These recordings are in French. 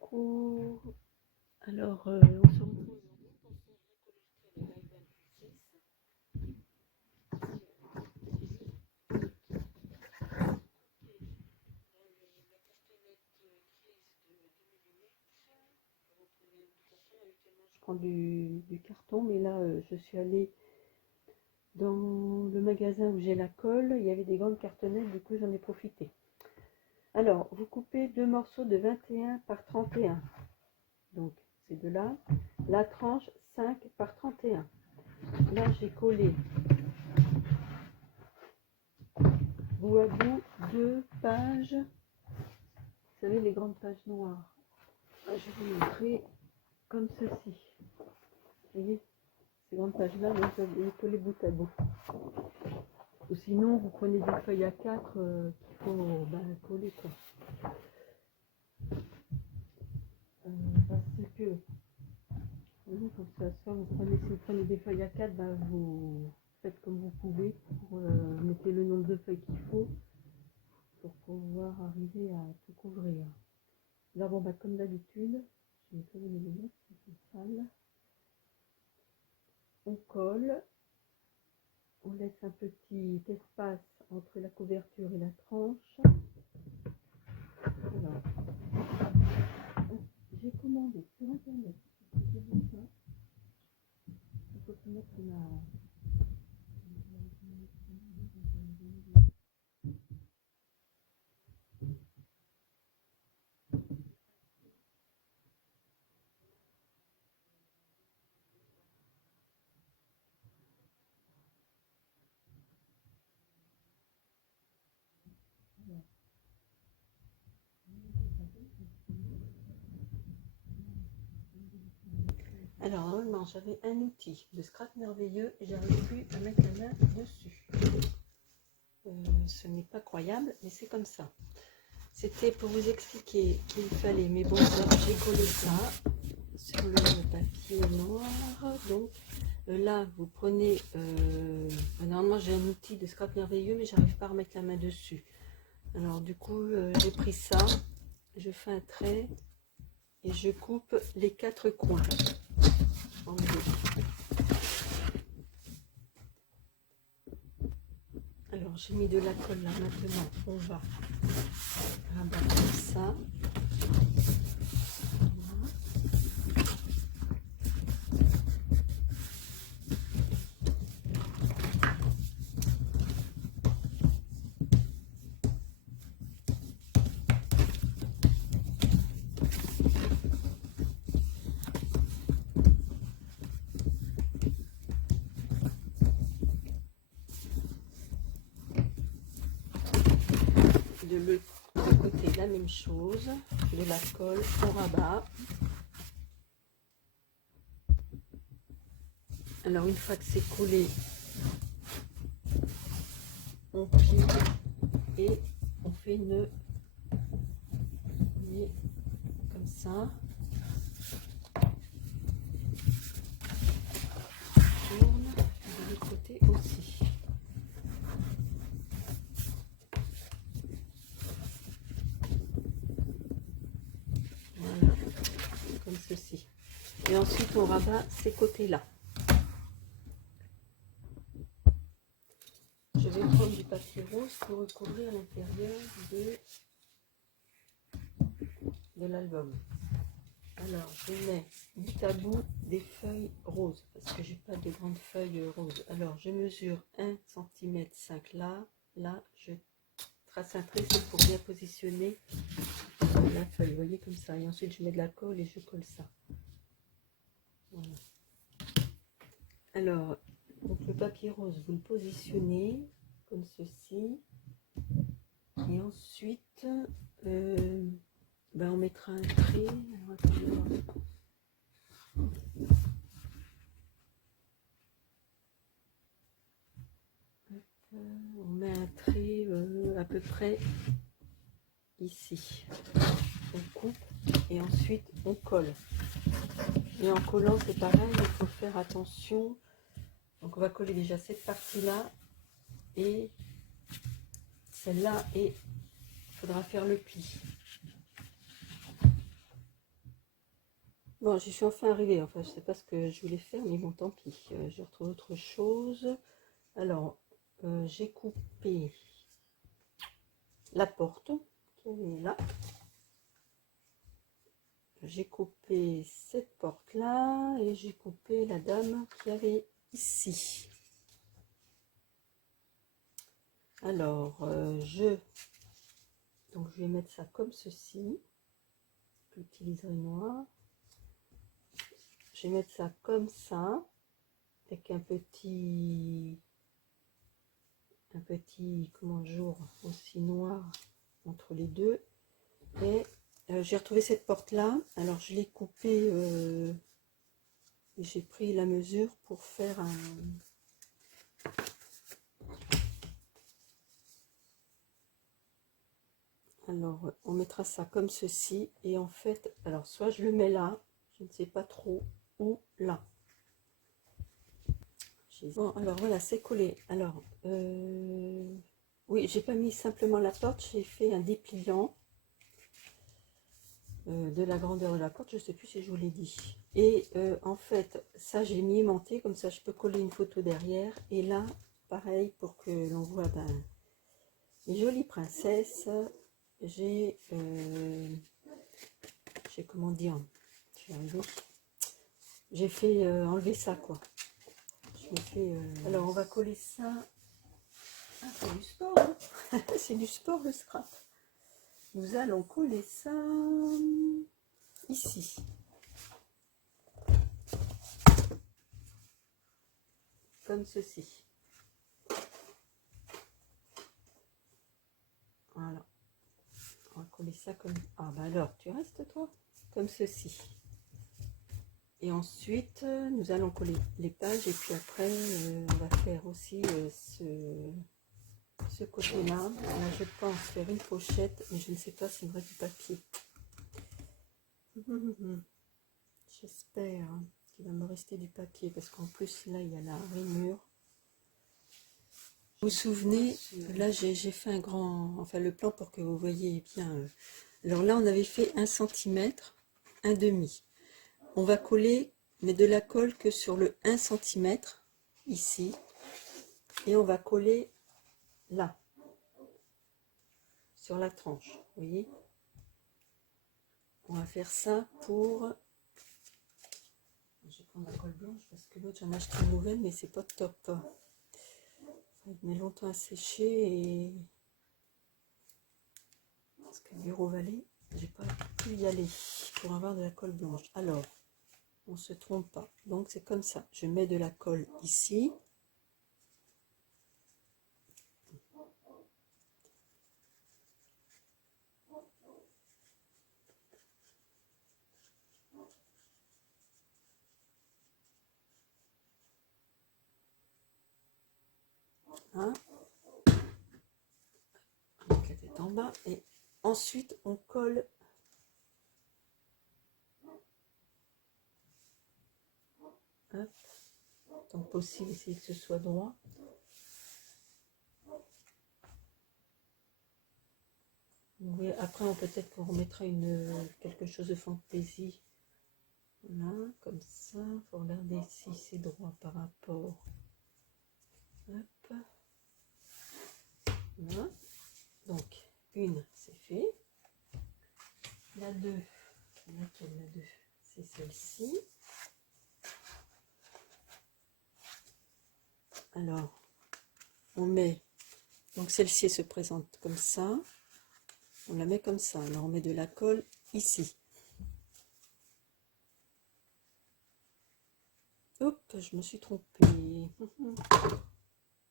Coucou. Alors, on se retrouve aujourd'hui pour ce live je prends du carton, mais là, je suis allée dans le magasin où j'ai la colle. Il y avait des grandes cartonnettes, du coup, j'en ai profité. Alors, vous coupez deux morceaux de 21 par 31. Donc, ces deux-là. La tranche 5 par 31. Là, j'ai collé bout à bout 2 pages. Vous savez, les grandes pages noires. Je vais vous montrer comme ceci. Vous voyez, ces grandes pages-là, donc je vais les coller bout à bout. Ou sinon, vous prenez des feuilles A4 qu'il faut coller, quoi. Parce que, vous voyez, comme ça, soit vous prenez, si vous prenez des feuilles A4, vous faites comme vous pouvez, pour mettez le nombre de feuilles qu'il faut pour pouvoir arriver à tout couvrir. Là, bon, comme d'habitude, je vais coller les lunettes, c'est sale. On colle, on laisse un petit espace entre la couverture et la tranche. Voilà. J'ai commandé sur internet, j'ai vu ça. Il faut se mettre la... Alors, normalement, j'avais un outil de scrap merveilleux et j'arrive plus à mettre la main dessus. Ce n'est pas croyable, mais c'est comme ça. C'était pour vous expliquer qu'il fallait, mais bon, j'ai collé ça sur le papier noir. Donc là, vous prenez, normalement j'ai un outil de scrap merveilleux, mais j'arrive pas à remettre la main dessus. Alors du coup, j'ai pris ça, je fais un trait et je coupe les 4 coins en deux. Alors j'ai mis de la colle là, maintenant on va rabattre ça. De l'autre côté, la même chose, de la colle, on rabat. Alors une fois que c'est collé, on plie et on fait une, comme ça. On tourne de l'autre côté aussi. Voilà, comme ceci. Et ensuite on rabat ces côtés-là. Je vais prendre du papier rose pour recouvrir l'intérieur de l'album. Alors je mets bout à bout des feuilles roses parce que j'ai pas de grandes feuilles roses. Alors je mesure 1 cm 5 là, je trace un trait, c'est pour bien positionner la feuille, vous voyez, comme ça. Et ensuite je mets de la colle et je colle ça. Voilà. Alors donc le papier rose, vous le positionnez comme ceci et ensuite on mettra un trait. Alors, attendez, on met un trait à peu près ici. On coupe et ensuite on colle. Et en collant c'est pareil, il faut faire attention. Donc on va coller déjà cette partie là et celle-là et il faudra faire le pli. Bon, j'y suis enfin arrivée. Enfin, je sais pas ce que je voulais faire, mais bon, tant pis. Je retrouve autre chose. Alors, j'ai coupé la porte qui est là. J'ai coupé cette porte là et j'ai coupé la dame qui avait ici. Alors, donc je vais mettre ça comme ceci. J'utiliserai noir. Je vais mettre ça comme ça, avec un petit comment jour aussi noir entre les deux. Et j'ai retrouvé cette porte là. Alors je l'ai coupée et j'ai pris la mesure pour faire un. Alors, on mettra ça comme ceci. Et en fait, alors, soit je le mets là, je ne sais pas trop, ou là. Bon, alors voilà, c'est collé. Alors, oui, j'ai pas mis simplement la porte, j'ai fait un dépliant de la grandeur de la porte. Je sais plus si je vous l'ai dit. Et en fait, ça, j'ai mis aimanté, comme ça, je peux coller une photo derrière. Et là, pareil, pour que l'on voit ben, les jolies princesses. J'ai comment dire, j'ai fait enlever ça quoi. Alors on va coller ça. Ah, c'est du sport, hein. C'est du sport le scrap. Nous allons coller ça ici. Comme ceci. Voilà. On va coller ça comme. Ah bah alors, tu restes toi. Comme ceci. Et ensuite, nous allons coller les pages et puis après, on va faire aussi ce côté-là. Là, je pense faire une pochette, mais je ne sais pas si c'est vrai du papier. J'espère qu'il va me rester du papier parce qu'en plus, là, il y a la rainure. Vous vous souvenez, là, j'ai fait un grand, enfin le plan pour que vous voyez bien. Alors là, on avait fait 1 cm, 1,5. On va coller, mais de la colle que sur le 1 cm, ici. Et on va coller là, sur la tranche, vous voyez. On va faire ça pour... Je vais prendre la colle blanche parce que l'autre, j'en ai acheté une nouvelle, mais c'est pas top. Ça met longtemps à sécher et... Parce que Bureau Vallée, j'ai pas pu y aller pour avoir de la colle blanche. Alors, on se trompe pas. Donc, c'est comme ça. Je mets de la colle ici. Hein, avec la tête en bas. Et ensuite, on colle. Hop. Tant que possible, essayer que ce soit droit. Oui, après, peut-être qu'on remettra quelque chose de fantaisie. Voilà, comme ça. Il faut regarder si c'est droit par rapport. Hop. Voilà. Donc, une, c'est fait. La 2, laquelle la 2? C'est celle-ci. Alors, on met, donc celle-ci se présente comme ça. On la met comme ça. Alors, on met de la colle ici. Hop, je me suis trompée.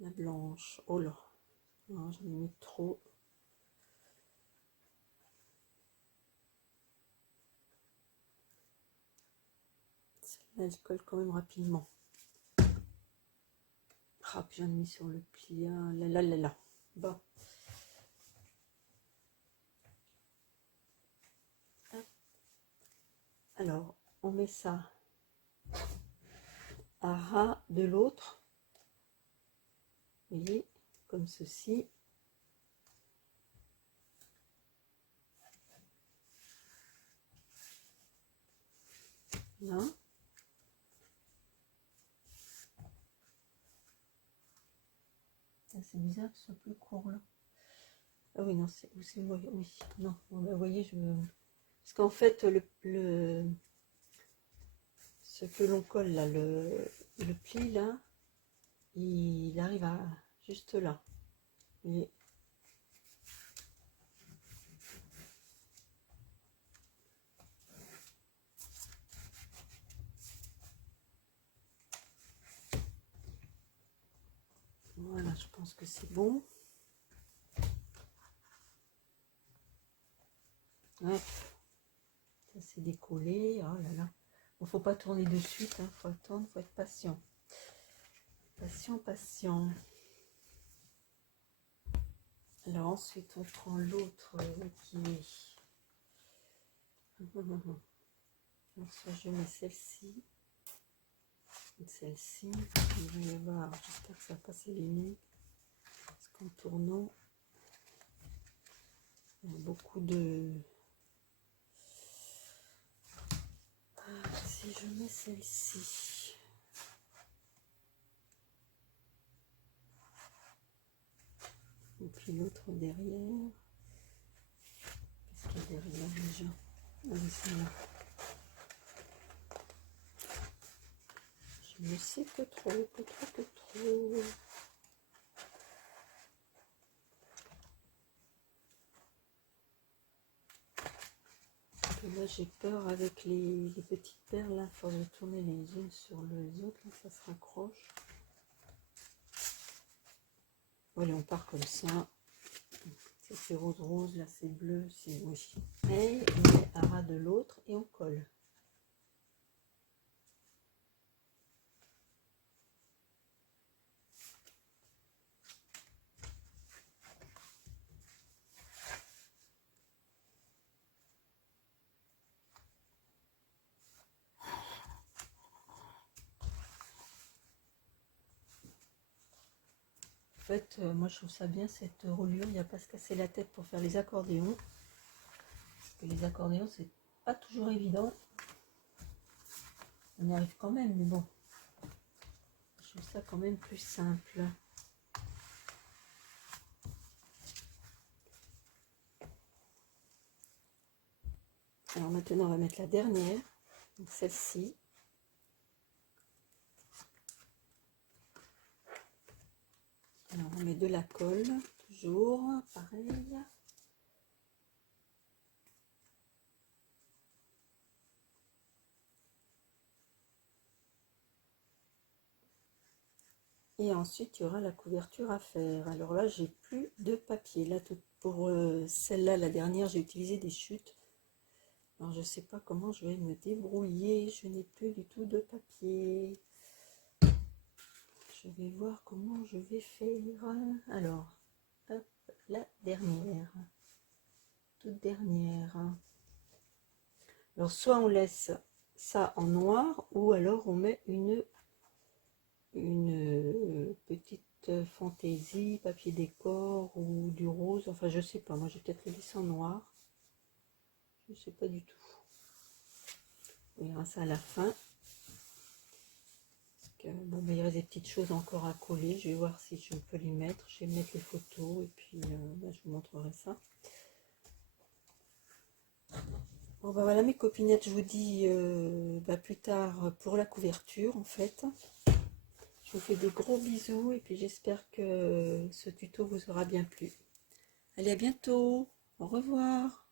La blanche. Oh là. J'en ai mis trop. Celle-là, elle colle quand même rapidement. Ah, puis j'en ai mis sur le pliant. Là. Bon. Alors, on met ça à ras de l'autre. Vous voyez, comme ceci. Là. C'est bizarre que ce soit plus court là. Ah oui, non, c'est moi. Oui, non, bon, bah, vous voyez, parce qu'en fait, ce que l'on colle là, le pli là, il arrive à juste là. Et voilà, je pense que c'est bon. Ouais, ça s'est décollé. Oh là là. Bon, faut pas tourner de suite, hein, faut attendre, faut être patient. Patient, patient. Alors ensuite, on prend l'autre qui est... Alors soit je mets celle-ci, celle-ci. Il va y avoir, j'espère que ça va passer les nuits. Parce qu'en tournant, il y a beaucoup de... Si je mets celle-ci, et puis l'autre derrière, qu'est-ce qu'il y a derrière déjà? Ah oui, c'est là. Je ne sais que trop, que trop, que trop. Et là j'ai peur avec les petites perles, là, il faut de tourner les unes sur les autres, là, ça se raccroche. Voilà, on part comme ça. C'est rose rose, là c'est bleu, c'est oui. Et on met à ras de l'autre et on colle. En fait, moi je trouve ça bien cette reliure, il n'y a pas à se casser la tête pour faire les accordéons. Parce que les accordéons, c'est pas toujours évident. On y arrive quand même, mais bon. Je trouve ça quand même plus simple. Alors maintenant, on va mettre la dernière, celle-ci. Alors on met de la colle, toujours, pareil. Et ensuite, il y aura la couverture à faire. Alors là, j'ai plus de papier. Là, pour celle-là, la dernière, j'ai utilisé des chutes. Alors, je sais pas comment je vais me débrouiller. Je n'ai plus du tout de papier. Je vais voir comment je vais faire. Alors, hop, la dernière. Toute dernière. Alors, soit on laisse ça en noir, ou alors on met une petite fantaisie, papier décor ou du rose, enfin je sais pas, moi je vais peut-être le laisser en noir, je sais pas du tout, on verra ça à la fin. Parce que, bon, ben, il reste des petites choses encore à coller, je vais voir si je peux les mettre, je vais mettre les photos et puis ben, je vous montrerai ça. Bon ben voilà mes copinettes, je vous dis ben, plus tard pour la couverture en fait. Je vous fais des gros bisous et puis j'espère que ce tuto vous aura bien plu. Allez, à bientôt. Au revoir.